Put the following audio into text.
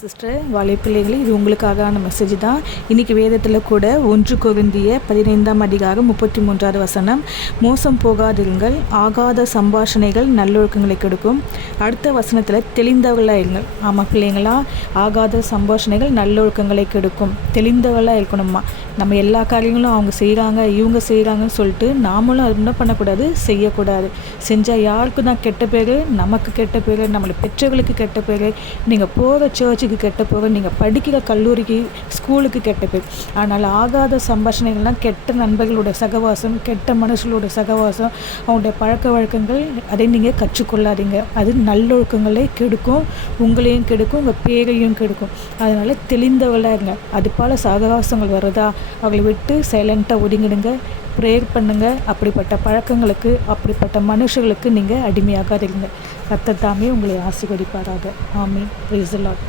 Sister வாலிய பிள்ளைகளே, இது உங்களுக்கான மெசேஜ் தான். இன்றைக்கி வேதத்தில் கூட 1 கொரிந்தியர் 15ஆம் அதிகாரம் 33வது வசனம், மோசம் போகாதிருங்கள், ஆகாத சம்பாஷணைகள் நல்லொழுக்கங்களை கெடுக்கும். அடுத்த வசனத்தில் தெளிந்தவர்களாக இருங்கள். ஆமாம் பிள்ளைங்களா, ஆகாத சம்பாஷணைகள் நல்லொழுக்கங்களை கெடுக்கும். தெளிந்தவர்களாக இருக்கணுமா. நம்ம எல்லா காரியங்களும் அவங்க செய்கிறாங்க இவங்க செய்கிறாங்கன்னு சொல்லிட்டு நாமளும் அது என்ன பண்ணக்கூடாது, செய்யக்கூடாது. செஞ்சால் யாருக்கு தான் கெட்ட பேர், நமக்கு கெட்ட பேர், நம்மளை பெற்றவர்களுக்கு கெட்ட பேர், நீங்கள் போகிற சர்ச்சுக்கு கெட்ட பேர், நீங்கள் படிக்கிற கல்லூரிக்கு ஸ்கூலுக்கு கெட்ட பேர். அதனால் ஆகாத சம்பாஷணைகள்லாம் கெட்ட நண்பர்களுடைய சகவாசம், கெட்ட மனுஷங்களோட சகவாசம், அவங்களுடைய பழக்க வழக்கங்கள், அதை நீங்கள் கற்றுக்கொள்ளாதீங்க. அது நல்லொழுக்கங்களை கெடுக்கும், உங்களையும் கெடுக்கும், உங்கள் பேரையும் கெடுக்கும். அதனால் தெளிந்தவர்களாக இருங்க. அது போல் சகவாசங்கள் வருதா, அவங்களை விட்டு சைலண்ட்டாக ஒதுங்கிடுங்க, ப்ரேயர் பண்ணுங்கள். அப்படிப்பட்ட பழக்கங்களுக்கு, அப்படிப்பட்ட மனுஷர்களுக்கு நீங்கள் அடிமையாகாதீங்க. கர்த்தர் தாமே உங்களை ஆசீர்வதிப்பாராக. ஆமென். Praise the Lord.